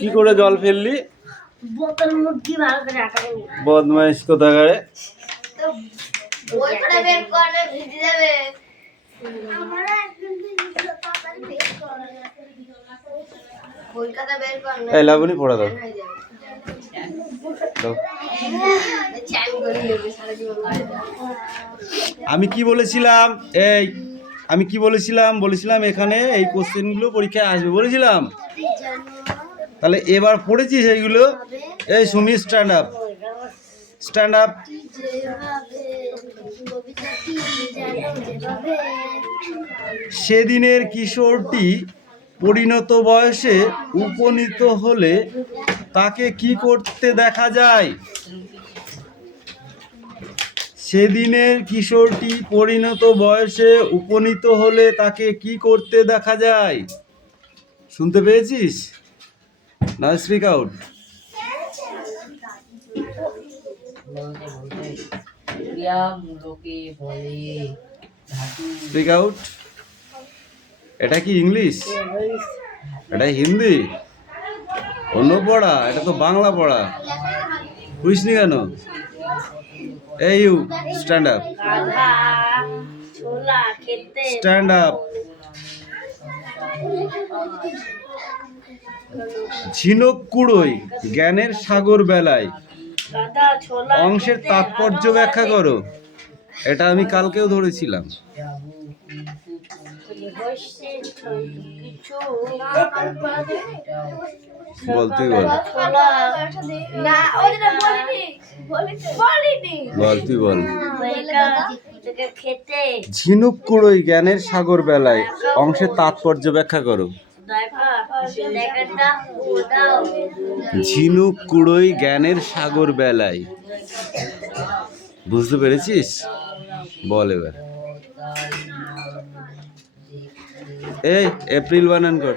কি করে জল ফেললি? বদমাইশ কোথাকারে। এই লাবণী পড়া দাও। আমি কি বলেছিলাম? আমি কি বলেছিলাম এখানে এই কোশ্চেনগুলো পরীক্ষায় আসবে বলেছিলাম। তাহলে এবার পড়েছিস এইগুলো? এই Sumi, stand up, stand up. সেদিনের কিশোরটি পরিণত বয়সে উপনীত হলে তাকে কি করতে দেখা যায়? সেদিনের কিশোরটি পরিণত বয়সে উপনীত হলে তাকে কি করতে দেখা যায়? শুনতে পেয়েছিস? না, স্পিক আউট। Speak out. এটা কি ইংলিশ? এটা হিন্দি? অন্য পড়া? এটা তো বাংলা পড়া। বুঝলি কেন? এই you, stand up, stand up. ঝিনুক কুড়োই জ্ঞানের সাগর বেলায় অংশের তাৎপর্য ব্যাখ্যা করো। এটা আমি কালকেও ধরেছিলাম। বল, তুই বল। বল, তুই বল। ঝিনুক কুড়োই জ্ঞানের সাগর বেলায় অংশের তাৎপর্য ব্যাখ্যা করো। ঝিনুক কুড়োই জ্ঞানের সাগর বেলায়। বুঝতে পেরেছিস? বল এবার। এই এপ্রিল বানান কর।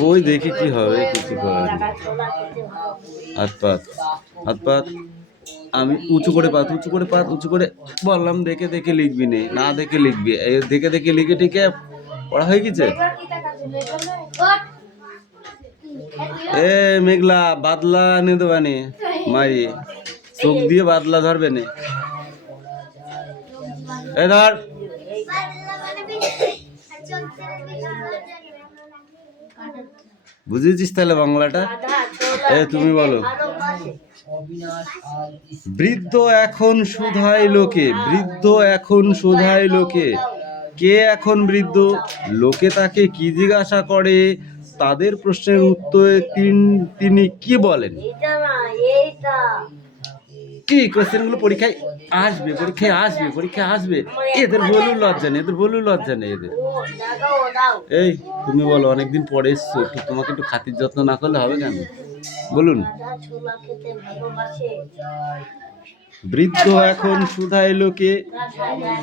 বই দেখে কি হবে? কিছু করার নেই। হাত পাত, হাত পাত। আমি উঁচু করে পাত, উঁচু করে পাত, উঁচু করে বললাম। দেখে দেখে লিখবি নে, না দেখে লিখবি। দেখে দেখে লিখে টিকে পড়া হয়ে গেছে। এ মেঘলা, বাদলা এনে দেবানি মারি, চোখ দিয়ে বাদলা ধরবে নে। এ ধর। বুঝেছিস তাহলে বাংলাটা? তুমি বলো। বৃদ্ধ এখন শুধায় লোকে, বৃদ্ধ এখন শুধায় লোকে। কে এখন বৃদ্ধ? লোকে তাকে কি জিজ্ঞাসা করে? তাদের প্রশ্নের উত্তরে তিনি কি বলেন? কি কোশ্চেনগুলো পরীক্ষায় আসবে, পরীক্ষায় আসবে, পরীক্ষায় আসবে। এদের বলু লজ্জা নেই, এদের বলু লজ্জা নেই এদের। এই তুমি বলো, অনেকদিন পরে এসছো, একটু তোমাকে একটু খাতির যত্ন না করলে হবে কেন? বলুন। বৃদ্ধ এখন শুধায় লোকে,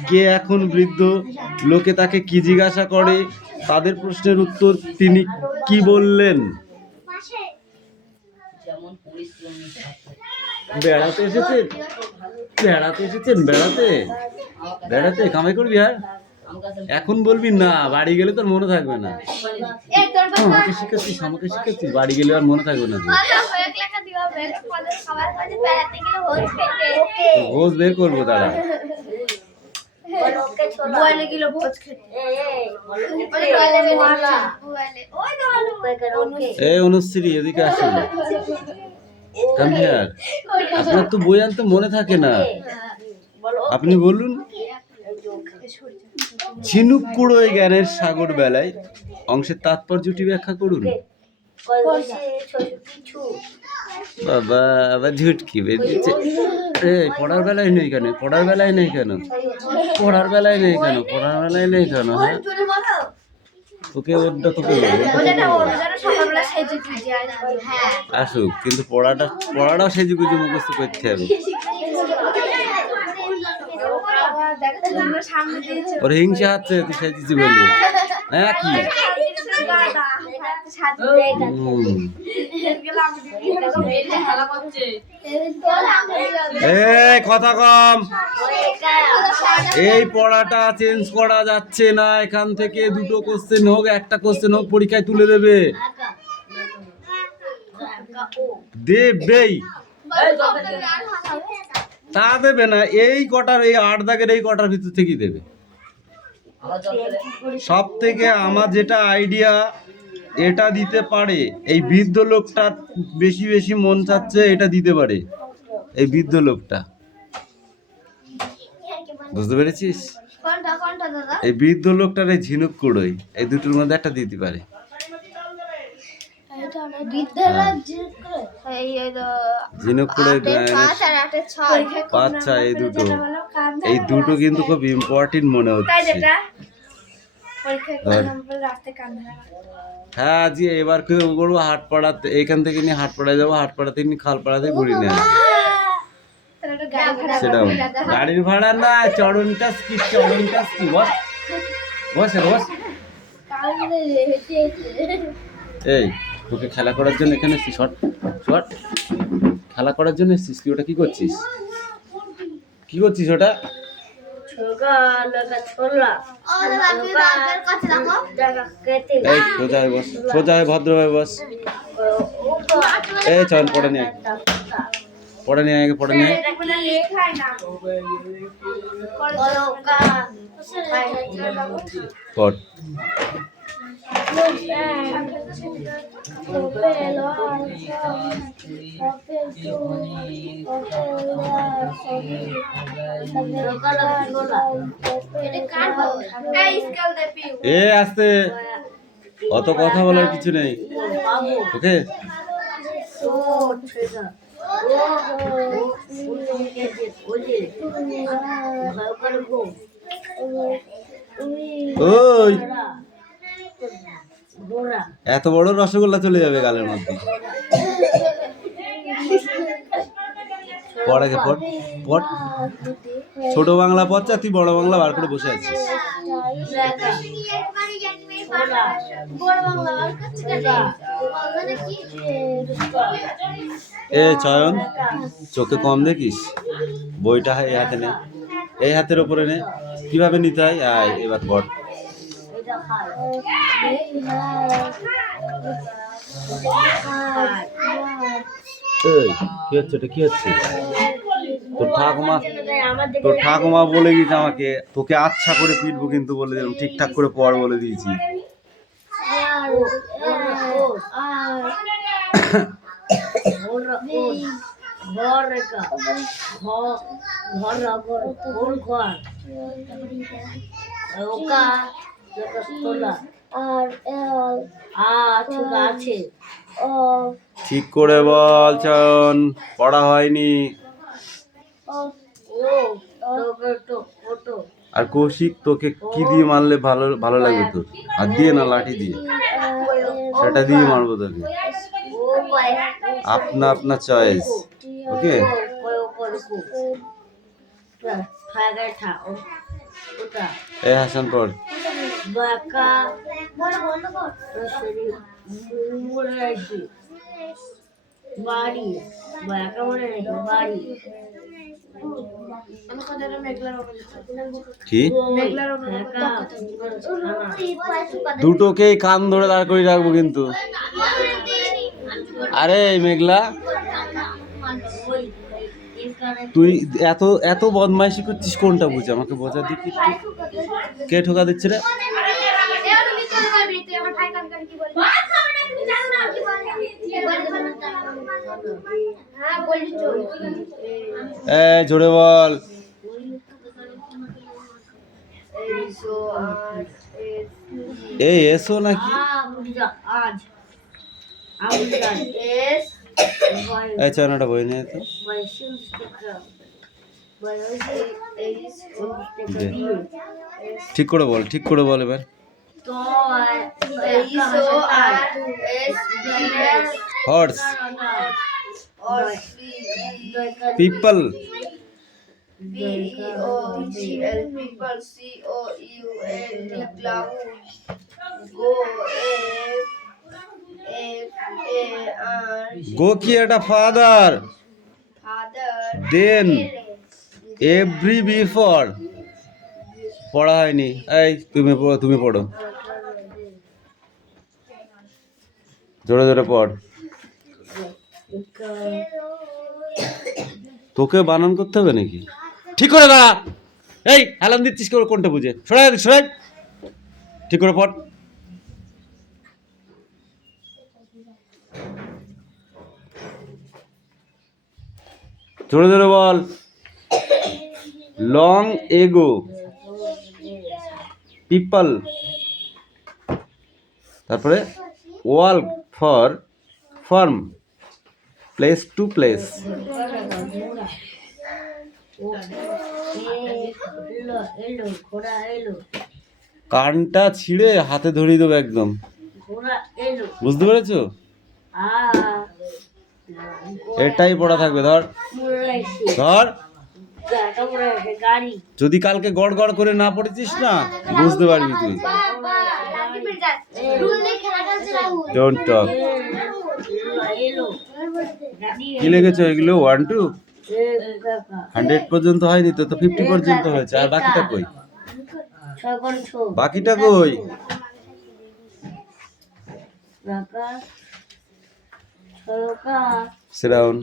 কে এখন বৃদ্ধ? লোকে তাকে কি জিজ্ঞাসা করে? তাদের প্রশ্নের উত্তর তিনি কি বললেন? বেড়াতে এসেছেন, বেড়াতে এসেছেন, বেড়াতে বেড়াতে কামাই করবি। আর এখন বলবি না, বাড়ি গেলে তোর মনে থাকবে না। আমাকে শিখাচ্ছিস, আমাকে শিখাচ্ছিস, বাড়ি গেলে আর মনে থাকবে না। ভোজ বের করবো দাঁড়া। এই অনুশ্রী, এদিকে আসুন। আপনার তো বই আনতে মনে থাকে না, আপনি বলুন। ঝিনুক কুড়োয় জ্ঞানের সাগর বেলায় অংশের তাৎপর্যটি ব্যাখ্যা করুন। বাবা আবার ঝুটকি বেরিয়েছে। পড়ার বেলায় নেই কেন? পড়ার বেলায় নেই কেন? পড়ার বেলায় নেই কেন? পড়ার বেলায় নেই কেন? হ্যাঁ, তোকে ওটা তোকে আসুক, কিন্তু পড়াটাও সেজুগুজু মুখস্থ করতে হবে। ওর হিংসা হচ্ছে তুই সেজেছি বললি। হ্যাঁ কি এই কথা কম, এই পড়াটা চেঞ্জ করা যাচ্ছে না। এখান থেকে দুটো কোশ্চেন হোক, একটা কোশ্চেন হোক, পরীক্ষায় তুলে দেবে, দেবেই। তা দেবে না, এই কটার, এই 8 দাগের এই কটার ভিতর থেকেই দেবে। সব থেকে আমার যেটা আইডিয়া, এটা দিতে পারে। এই বৃদ্ধ লোকটা বেশি বেশি মন চাচ্ছে, এটা দিতে পারে এই বৃদ্ধ লোকটা, বুঝতে পেরেছিস? এই বৃদ্ধ লোকটার এই ঝিনুক কুড়োই, এই দুটোর মধ্যে একটা দিতে পারে। ঝিনুক কুড়োই 5, 6, এই দুটো কিন্তু খুব ইম্পর্টেন্ট মনে হচ্ছে। হ্যাঁ জি, এবার কি করবো, হাটপাড়াতে, এখান থেকে নিয়ে হাটপাড়ায় যাবো, হাটপাড়াতে নিয়ে খালপাড়াতে ঘুরি না। সেটাও গাড়ির ভাড়া না, চরণটা কি, চরণটা কি, বস বসে বস। এই তোকে খেলা করার জন্য এখানে এসছিস, শর্ট শর্ট খেলা করার জন্য এসছিস তুই? ওটা কি করছিস, কি করছিস ওটা? এই সোজা হয়ে বস, সোজা হয়ে ভদ্রভাবে বস। এই চল পড়ে নিয়ে, পড়ে নিয়ে আগে, পড়ে নিয়ে পড়। এ আস্তে, অত কথা বলার কিছু নেই, ওকে? ওই এত বড় রসগোল্লা চলে যাবে গালের মধ্যে। পড় আগে, পড় পড়। ছোট বাংলা পড়ছা, তুই বড় বাংলা বার করে বসে আছিস। এ চয়ন, চোখে কম দেখিস, বইটা এই হাতে নে, এই হাতের ওপরে নে, কিভাবে নিতে হয় আয়, এবার পড়। এই কি হচ্ছে, এটা কি হচ্ছে? তোর ঠাকুমা বলে গেছে আমাকে, তোকে আচ্ছা করে পিটবো কিন্তু বলে দিলাম, ঠিকঠাক করে পড় বলে দিয়েছি। ঠিক করে বল চয়ন, পড়া হয়নি। আর কৌশিক, তোকে কি দিয়ে মারলে ভালো ভালো লাগবে তোর? হাত দিয়ে না লাঠি দিয়ে? সেটা দিয়ে মারবো তোকে, আপনা আপনা চয়েস, ওকে? এ হাসান পড়। কি দুটোকেই কান ধরে দাঁড় করে রাখবো কিন্তু। আরে মেঘলা, তুই এত এত বদমাইশি করছিস কোনটা বুঝে আমাকে বোঝা দেখি। কে ঠোকা দিচ্ছে রে? জোরে বল। এই এসো নাকি? এই চানাটা বই নিয়ে তো। ঠিক করে বল, ঠিক করে বল এবার। Horse, people, people, COUL, cloud, go, গো কি এটা ফাদার, Father. দেন এভরি বিফোর। পড়া হয়নি, এই তুমি পড়ো, তুমি পড়ো, জোরে জোরে পড়। তোকে বানান করতে হবে নাকি? ঠিক করে দাঁড়া, এই অ্যালার্ম দিচ্ছিস করে কোনটা বুঝে, সরাই সরাই, ঠিক করে পড়। জোরে জোরে বল। লং এগো পিপল, তারপরে work for farm, place to place. কানটা ছিঁড়ে হাতে ধরিয়ে দেবো একদম, বুঝতে পেরেছো? এটাই পড়া থাকবে, ধর ধর। যদি কালকে গড় গড় করে না পড়েছিস না, বুঝতে পারবি তুই। Don't talk. কি লিখেছো এগুলো? 1 2 100 পর্যন্ত হয়নি তো, 50 পর্যন্ত হয়েছে। আর বাকিটা কই? বাকিটা কই? Sit down.